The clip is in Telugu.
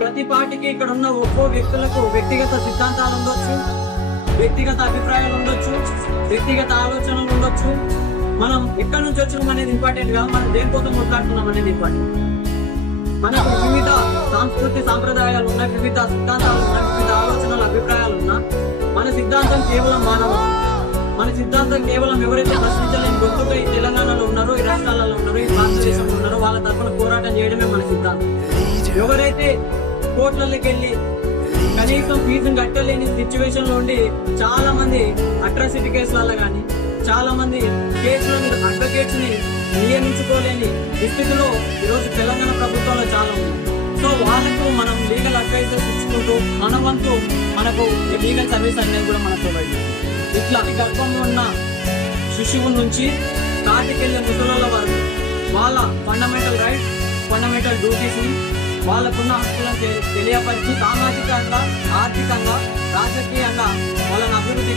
ప్రతి పార్టీకి ఇక్కడ ఉన్న ఒక్కో వ్యక్తులకు వ్యక్తిగత సిద్ధాంతాలు ఉండొచ్చు వ్యక్తిగత అభిప్రాయాలు ఉండొచ్చు వ్యక్తిగత ఆలోచనలు ఉండొచ్చు. మనం ఎక్కడి నుంచి వచ్చినాం అనేది ఇంపార్టెంట్ కాదు మనం దేనికోసం మాట్లాడుతున్నాం అనేది ఇంపార్టెంట్ మనకు వివిధ సాంస్కృతి సాంప్రదాయాలు ఉన్న వివిధ సిద్ధాంతాలు ఉన్న వివిధ ఆలోచనలు అభిప్రాయాలు ఉన్నా మన సిద్ధాంతం కేవలం మానవ. మన సిద్ధాంతం కేవలం ఎవరైతే ప్రశ్నించలేని గొప్పగా ఈ తెలంగాణలో ఉన్నారో ఈ రాష్ట్రాలలో ఉన్నారో ఈ భారతదేశంలో ఉన్నారో వాళ్ళ తరఫున పోరాటం చేయడమే మన సిద్ధాంతం. ఎవరైతే కోర్టులకి వెళ్ళి కనీసం ఫీజును కట్టలేని సిచ్యువేషన్లో ఉండి చాలా మంది అట్రాసిటీ కేసులలో కానీ చాలా మంది కేసుల మీద అడ్వకేట్స్ని నియమించుకోలేని స్థితిలో ఈరోజు తెలంగాణ ప్రభుత్వంలో చాలా ఉంది సో వాళ్ళకు మనం లీగల్ అడ్వైజర్స్ ఇచ్చుకుంటూ మన వంతు మనకు లీగల్ సర్వీస్ అనేది కూడా మనకు ప్రొవైడ్ ఇట్లా ఈ గర్భంలో ఉన్న శిశువు నుంచి కాటికెళ్ళే ముసలోళ్ళ వరకు వాళ్ళ ఫండమెంటల్ రైట్స్ ఫండమెంటల్ డ్యూటీస్ని వాళ్ళకున్న హక్కులను తెలియపరిచి సామాజికంగా ఆర్థికంగా రాజకీయంగా వాళ్ళని అభివృద్ధి